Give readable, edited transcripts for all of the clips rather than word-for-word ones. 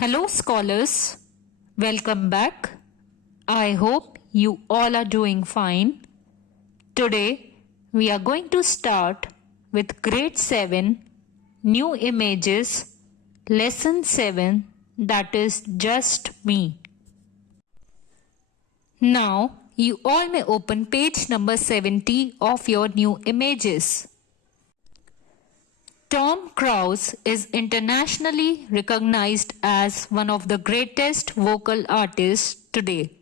Hello, scholars. Welcome back. I hope you all are doing fine. Today, we are going to start with Grade 7 New Images, Lesson 7, that is Just Me. Now, you all may open page number 70 of your new images. Tom Cruise is internationally recognized as one of the greatest vocal artists today.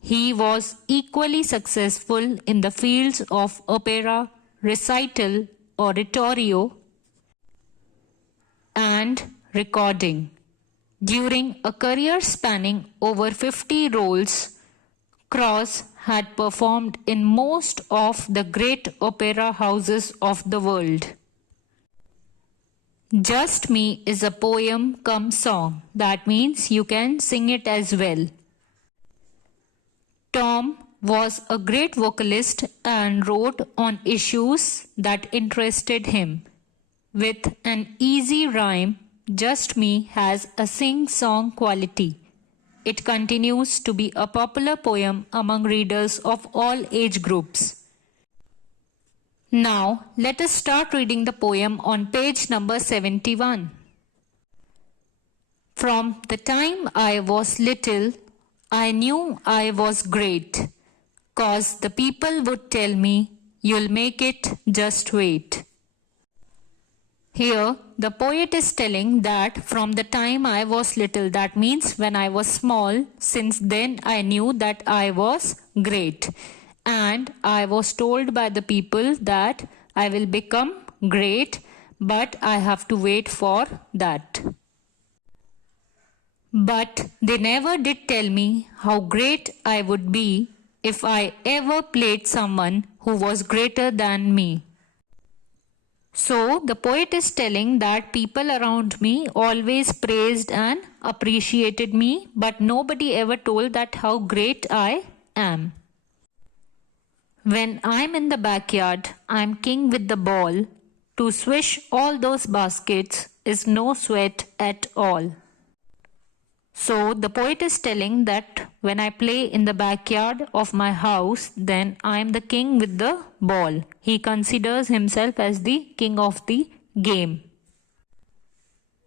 He was equally successful in the fields of opera, recital, oratorio, and recording. During a career spanning over 50 roles, Cruise had performed in most of the great opera houses of the world. Just Me is a poem cum song. That means you can sing it as well. Tom was a great vocalist and wrote on issues that interested him. With an easy rhyme, Just Me has a sing-song quality. It continues to be a popular poem among readers of all age groups. Now, let us start reading the poem on page number 71. From the time I was little, I knew I was great, 'cause the people would tell me, you'll make it, just wait. Here, the poet is telling that from the time I was little, that means when I was small, since then I knew that I was great. And I was told by the people that I will become great, but I have to wait for that. But they never did tell me how great I would be if I ever played someone who was greater than me. So the poet is telling that people around me always praised and appreciated me, but nobody ever told that how great I am. When I'm in the backyard, I'm king with the ball. To swish all those baskets is no sweat at all. So the poet is telling that when I play in the backyard of my house, then I'm the king with the ball. He considers himself as the king of the game.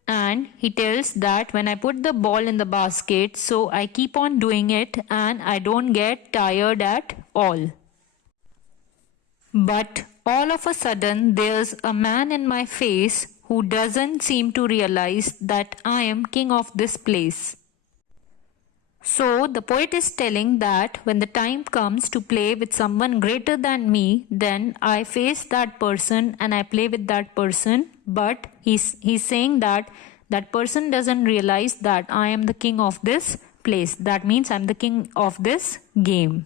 And he tells that when I put the ball in the basket, so I keep on doing it and I don't get tired at all. But all of a sudden, there's a man in my face who doesn't seem to realize that I am king of this place. So the poet is telling that when the time comes to play with someone greater than me, then I face that person and I play with that person. But he's saying that that person doesn't realize that I am the king of this place. That means I'm the king of this game.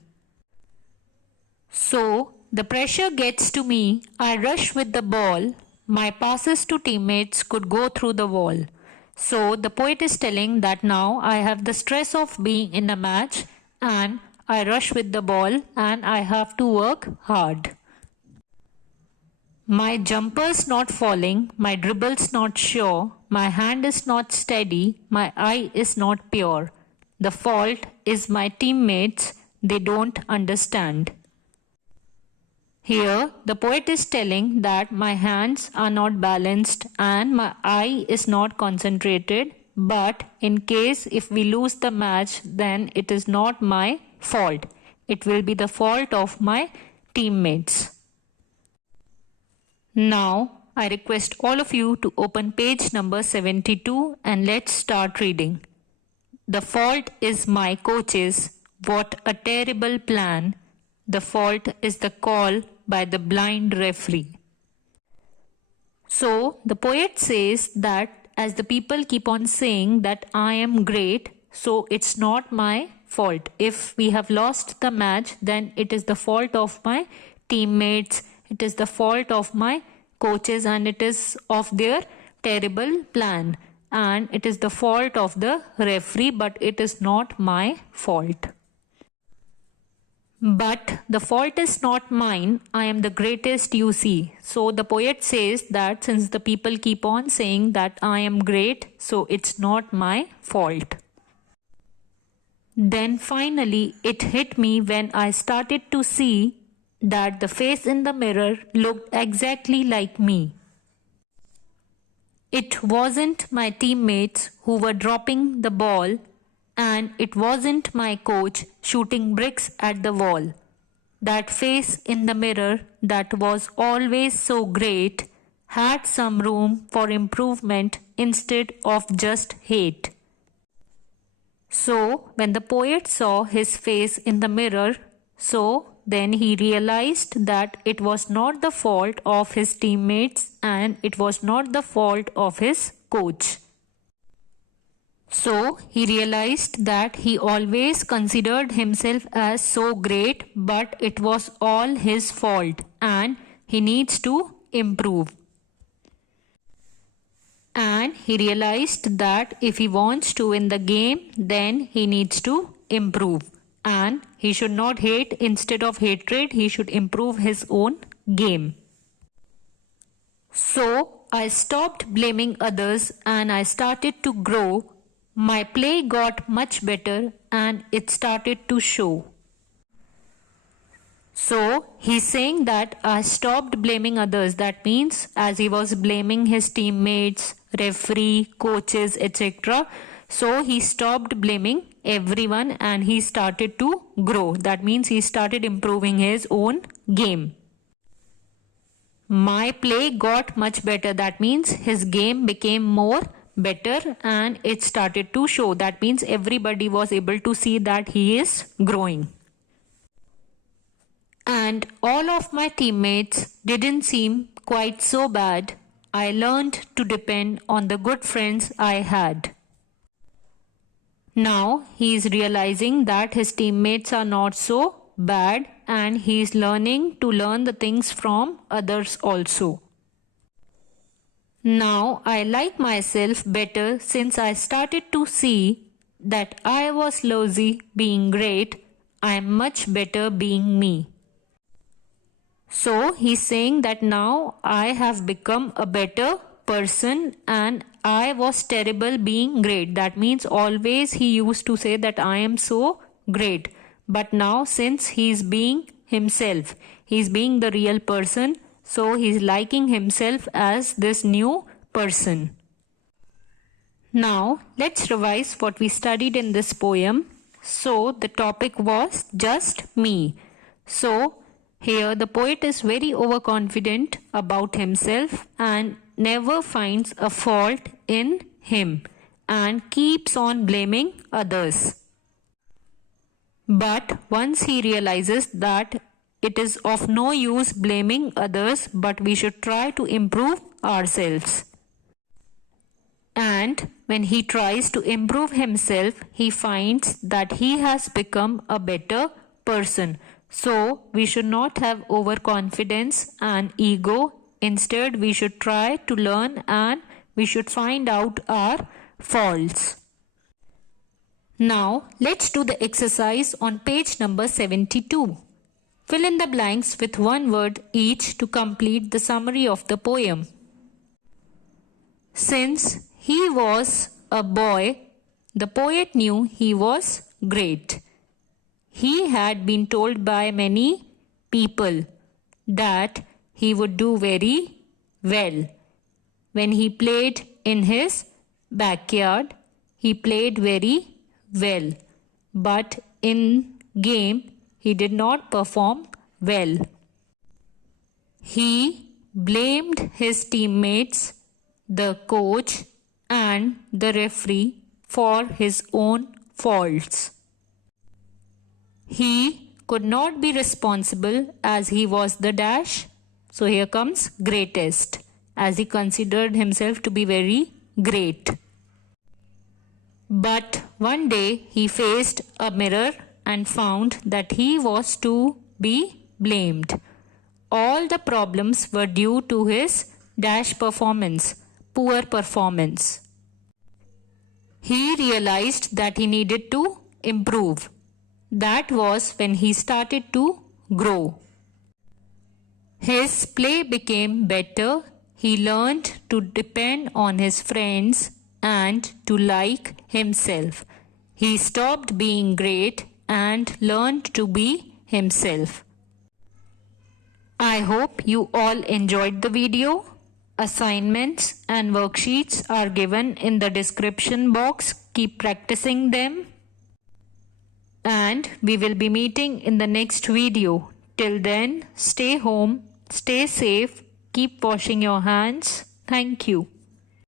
So the pressure gets to me, I rush with the ball, my passes to teammates could go through the wall. So the poet is telling that now I have the stress of being in a match and I rush with the ball and I have to work hard. My jumper's not falling, my dribble's not sure, my hand is not steady, my eye is not pure. The fault is my teammates, they don't understand. Here, the poet is telling that my hands are not balanced and my eye is not concentrated, but in case if we lose the match, then it is not my fault. It will be the fault of my teammates. Now, I request all of you to open page number 72 and let's start reading. The fault is my coach's, what a terrible plan. The fault is the call by the blind referee. So the poet says that as the people keep on saying that I am great, so it's not my fault. If we have lost the match, then it is the fault of my teammates, it is the fault of my coaches, and it is of their terrible plan. And it is the fault of the referee, but it is not my fault. But the fault is not mine. I am the greatest, you see. So the poet says that since the people keep on saying that I am great, so it's not my fault. Then finally it hit me when I started to see that the face in the mirror looked exactly like me. It wasn't my teammates who were dropping the ball, and it wasn't my coach shooting bricks at the wall. That face in the mirror that was always so great had some room for improvement instead of just hate. So, when the poet saw his face in the mirror, then he realized that it was not the fault of his teammates and it was not the fault of his coach. So he realized that he always considered himself as so great, but it was all his fault and he needs to improve. And he realized that if he wants to win the game, then he needs to improve. And he should not hate. Instead of hatred, he should improve his own game. So I stopped blaming others and I started to grow. My play got much better and it started to show. So he's saying that I stopped blaming others. That means as he was blaming his teammates, referee, coaches, etc. So he stopped blaming everyone and he started to grow. That means he started improving his own game. My play got much better. That means his game became more better and it started to show. That means everybody was able to see that he is growing. And all of my teammates didn't seem quite so bad. I learned to depend on the good friends I had. Now he is realizing that his teammates are not so bad and he is learning to learn the things from others also. Now I like myself better since I started to see that I was lazy being great. I am much better being me. So he's saying that now I have become a better person and I was terrible being great. That means always he used to say that I am so great. But now since he's being himself, he's being the real person, so he's liking himself as this new person. Now let's revise what we studied in this poem. So the topic was just me. So here the poet is very overconfident about himself and never finds a fault in him and keeps on blaming others. But once he realizes that it is of no use blaming others, but we should try to improve ourselves. And when he tries to improve himself, he finds that he has become a better person. So we should not have overconfidence and ego. Instead, we should try to learn and we should find out our faults. Now let's do the exercise on page number 72. Fill in the blanks with one word each to complete the summary of the poem. Since he was a boy, the poet knew he was great. He had been told by many people that he would do very well. When he played in his backyard, he played very well. But in game, he did not perform well. He blamed his teammates, the coach, and the referee for his own faults. He could not be responsible as he was the dash. So here comes greatest, as he considered himself to be very great. But one day he faced a mirror and found that he was to be blamed. All the problems were due to his dash performance, poor performance. He realized that he needed to improve. That was when he started to grow. His play became better. He learned to depend on his friends and to like himself. He stopped being great and learned to be himself. I hope you all enjoyed the video. Assignments and worksheets are given in the description box. Keep practicing them. And we will be meeting in the next video. Till then, stay home, stay safe, keep washing your hands. Thank you.